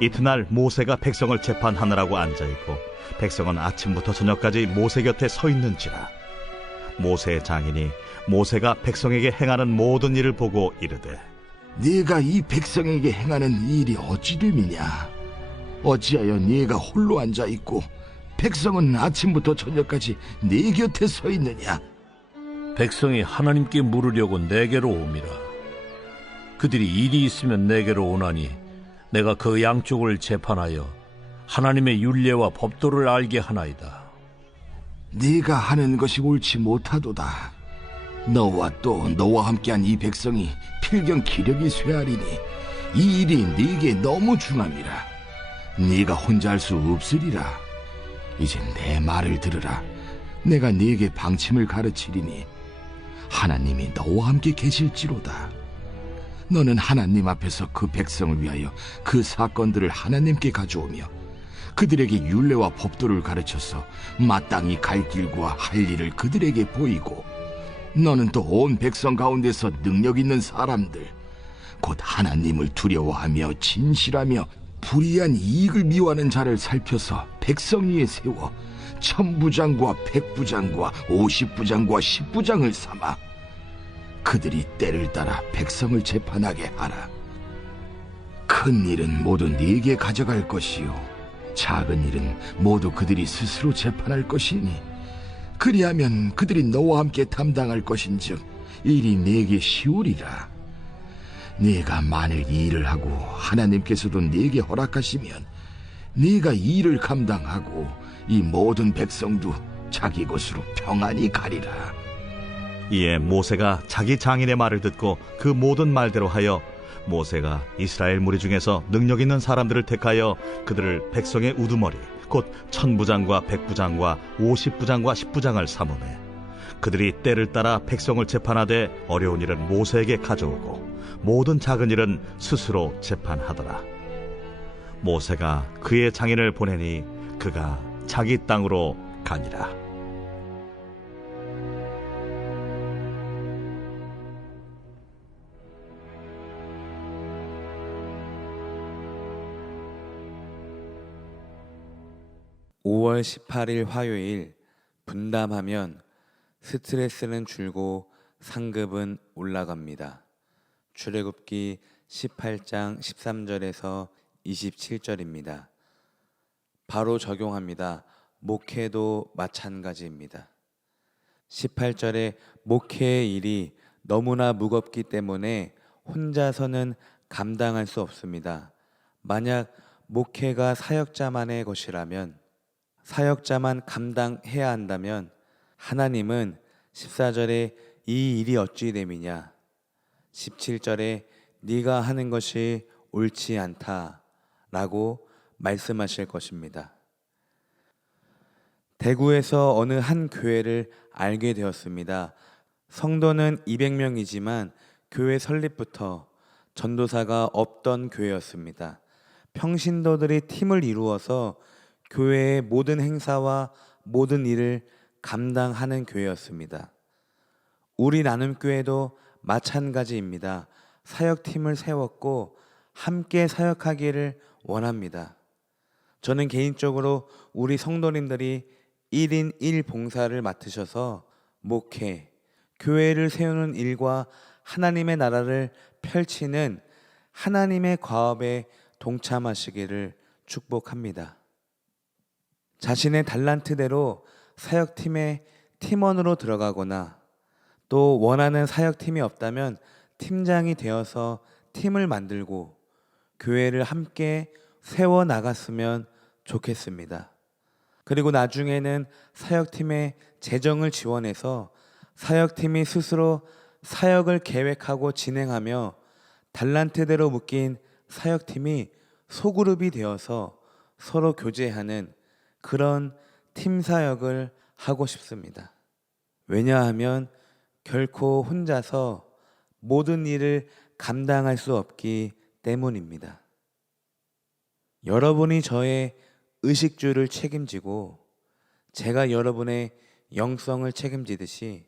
이튿날 모세가 백성을 재판하느라고 앉아있고 백성은 아침부터 저녁까지 모세 곁에 서 있는지라. 모세의 장인이 모세가 백성에게 행하는 모든 일을 보고 이르되, 네가 이 백성에게 행하는 일이 어찌됨이냐? 어찌하여 네가 홀로 앉아있고 백성은 아침부터 저녁까지 네 곁에 서 있느냐? 백성이 하나님께 물으려고 내게로 옴이라. 그들이 일이 있으면 내게로 오나니 내가 그 양쪽을 재판하여 하나님의 율례와 법도를 알게 하나이다. 네가 하는 것이 옳지 못하도다. 너와 또 너와 함께한 이 백성이 필경 기력이 쇠하리니 이 일이 네게 너무 중함이라. 네가 혼자 할 수 없으리라. 이제 내 말을 들으라. 내가 네게 방침을 가르치리니 하나님이 너와 함께 계실지로다. 너는 하나님 앞에서 그 백성을 위하여 그 사건들을 하나님께 가져오며 그들에게 율례와 법도를 가르쳐서 마땅히 갈 길과 할 일을 그들에게 보이고, 너는 또 온 백성 가운데서 능력 있는 사람들, 곧 하나님을 두려워하며 진실하며 불의한 이익을 미워하는 자를 살펴서 백성 위에 세워 천부장과 백부장과 50부장과 10부장을 삼아 그들이 때를 따라 백성을 재판하게 하라. 큰 일은 모두 네게 가져갈 것이요 작은 일은 모두 그들이 스스로 재판할 것이니 그리하면 그들이 너와 함께 담당할 것인즉 일이 네게 쉬우리라. 네가 만일 이 일을 하고 하나님께서도 네게 허락하시면 네가 이 일을 감당하고 이 모든 백성도 자기 곳으로 평안히 가리라. 이에 모세가 자기 장인의 말을 듣고 그 모든 말대로 하여 모세가 이스라엘 무리 중에서 능력 있는 사람들을 택하여 그들을 백성의 우두머리 곧 천부장과 백부장과 50부장과 10부장을 삼으매 그들이 때를 따라 백성을 재판하되 어려운 일은 모세에게 가져오고 모든 작은 일은 스스로 재판하더라. 모세가 그의 장인을 보내니 그가 자기 땅으로 가니라. (5월 18일) 화요일. 분담하면 스트레스는 줄고 상급은 올라갑니다. 출애굽기 18장 13절에서 27절입니다. 바로 적용합니다. 목회도 마찬가지입니다. 18절에 목회의 일이 너무나 무겁기 때문에 혼자서는 감당할 수 없습니다. 만약 목회가 사역자만의 것이라면, 사역자만 감당해야 한다면 하나님은 14절에 이 일이 어찌 됨이냐, 17절에 네가 하는 것이 옳지 않다 라고 말씀하실 것입니다. 대구에서 어느 한 교회를 알게 되었습니다. 성도는 200명이지만 교회 설립부터 전도사가 없던 교회였습니다. 평신도들이 팀을 이루어서 교회의 모든 행사와 모든 일을 감당하는 교회였습니다. 우리 나눔교회도 마찬가지입니다. 사역팀을 세웠고 함께 사역하기를 원합니다. 저는 개인적으로 우리 성도님들이 1인 1 봉사를 맡으셔서 목회, 교회를 세우는 일과 하나님의 나라를 펼치는 하나님의 과업에 동참하시기를 축복합니다. 자신의 달란트대로 사역팀의 팀원으로 들어가거나 또 원하는 사역팀이 없다면 팀장이 되어서 팀을 만들고 교회를 함께 세워나갔으면 좋겠습니다. 그리고 나중에는 사역팀의 재정을 지원해서 사역팀이 스스로 사역을 계획하고 진행하며 달란트대로 묶인 사역팀이 소그룹이 되어서 서로 교제하는 그런 팀 사역을 하고 싶습니다. 왜냐하면 결코 혼자서 모든 일을 감당할 수 없기 때문입니다. 여러분이 저의 의식주를 책임지고 제가 여러분의 영성을 책임지듯이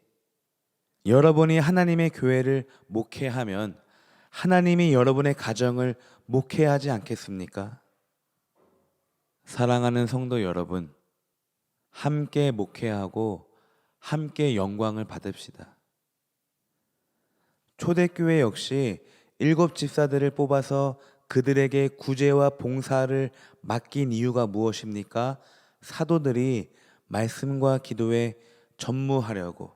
여러분이 하나님의 교회를 목회하면 하나님이 여러분의 가정을 목회하지 않겠습니까? 사랑하는 성도 여러분, 함께 목회하고 함께 영광을 받읍시다. 초대교회 역시 7 집사들을 뽑아서 그들에게 구제와 봉사를 맡긴 이유가 무엇입니까? 사도들이 말씀과 기도에 전무하려고.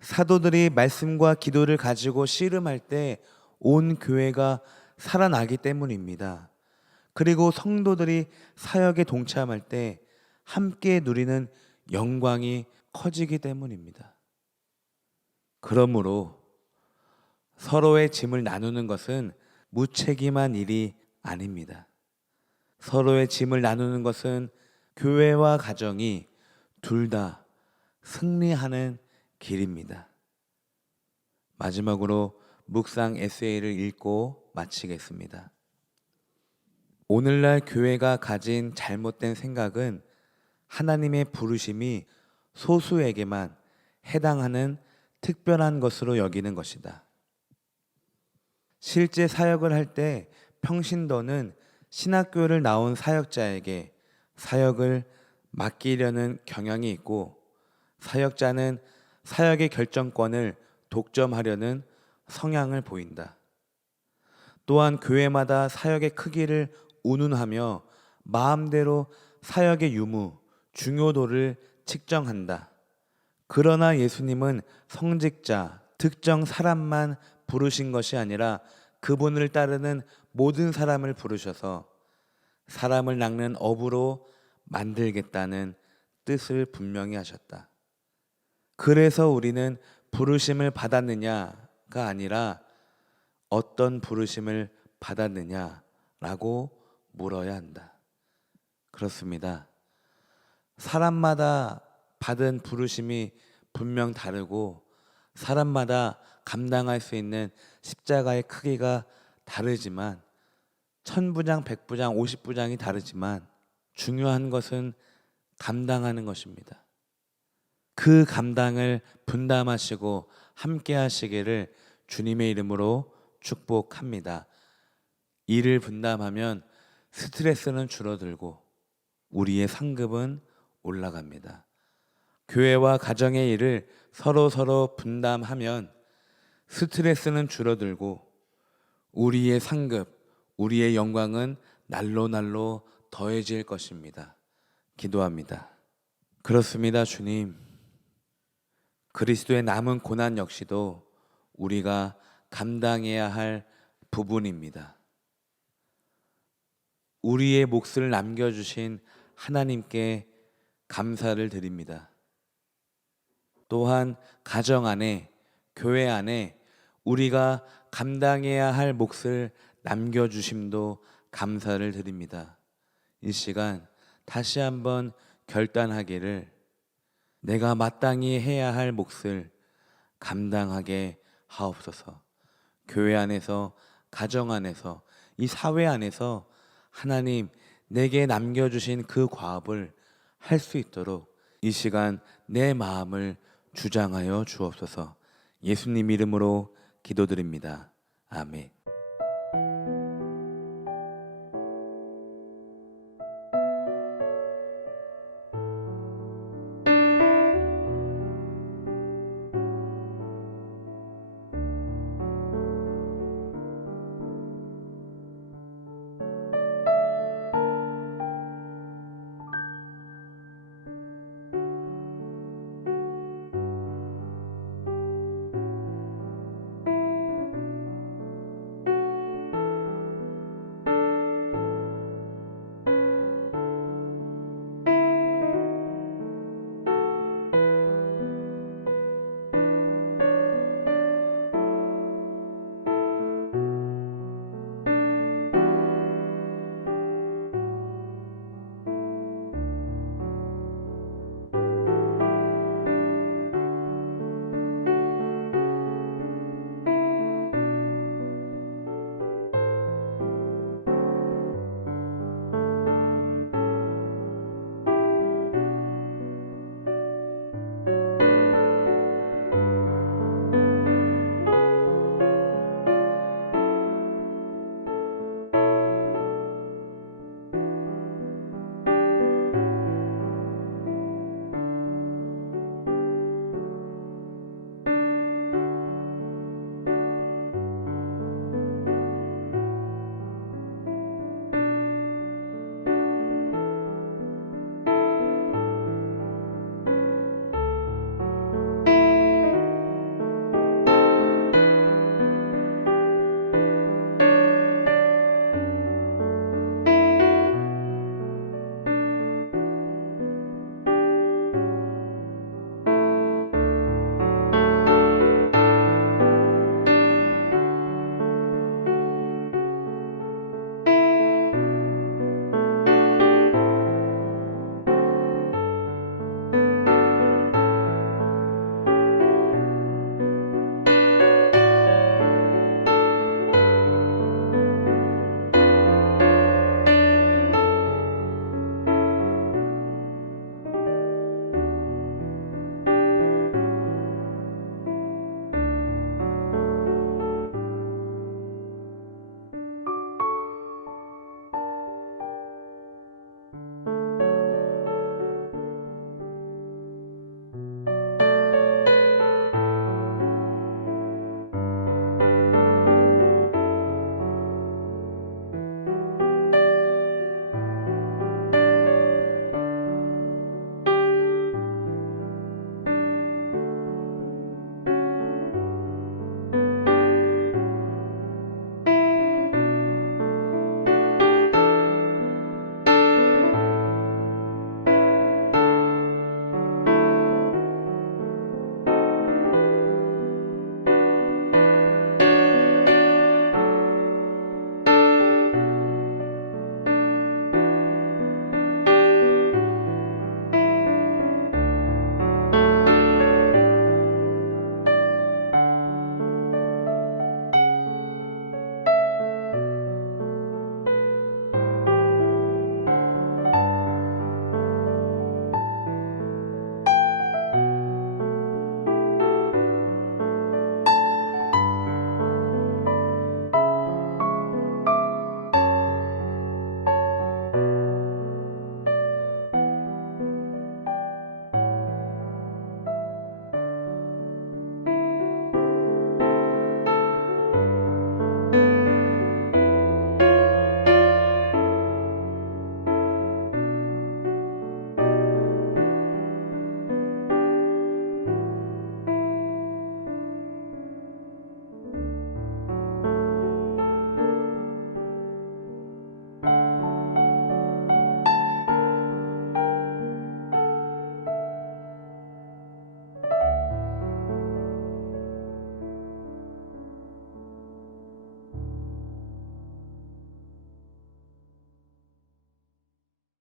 사도들이 말씀과 기도를 가지고 씨름할 때 온 교회가 살아나기 때문입니다. 그리고 성도들이 사역에 동참할 때 함께 누리는 영광이 커지기 때문입니다. 그러므로 서로의 짐을 나누는 것은 무책임한 일이 아닙니다. 서로의 짐을 나누는 것은 교회와 가정이 둘 다 승리하는 길입니다. 마지막으로 묵상 에세이를 읽고 마치겠습니다. 오늘날 교회가 가진 잘못된 생각은 하나님의 부르심이 소수에게만 해당하는 특별한 것으로 여기는 것이다. 실제 사역을 할 때 평신도는 신학교를 나온 사역자에게 사역을 맡기려는 경향이 있고, 사역자는 사역의 결정권을 독점하려는 성향을 보인다. 또한 교회마다 사역의 크기를 운운하며 마음대로 사역의 유무, 중요도를 측정한다. 그러나 예수님은 성직자, 특정 사람만 부르신 것이 아니라 그분을 따르는 모든 사람을 부르셔서 사람을 낚는 어부로 만들겠다는 뜻을 분명히 하셨다. 그래서 우리는 부르심을 받았느냐가 아니라 어떤 부르심을 받았느냐라고 물어야 한다. 그렇습니다. 사람마다 받은 부르심이 분명 다르고 사람마다 감당할 수 있는 십자가의 크기가 다르지만, 천부장, 백부장, 50부장이 다르지만 중요한 것은 감당하는 것입니다. 그 감당을 분담하시고 함께 하시기를 주님의 이름으로 축복합니다. 일을 분담하면 스트레스는 줄어들고 우리의 상급은 올라갑니다. 교회와 가정의 일을 서로 분담하면 스트레스는 줄어들고 우리의 상급, 우리의 영광은 날로 더해질 것입니다. 기도합니다. 그렇습니다, 주님. 그리스도의 남은 고난 역시도 우리가 감당해야 할 부분입니다. 우리의 몫을 남겨주신 하나님께 감사를 드립니다. 또한 가정 안에, 교회 안에 우리가 감당해야 할 몫을 남겨주심도 감사를 드립니다. 이 시간 다시 한번 결단하기를, 내가 마땅히 해야 할 몫을 감당하게 하옵소서. 교회 안에서, 가정 안에서, 이 사회 안에서 하나님 내게 남겨주신 그 과업을 할 수 있도록 이 시간 내 마음을 주장하여 주옵소서. 예수님 이름으로 기도드립니다. 아멘.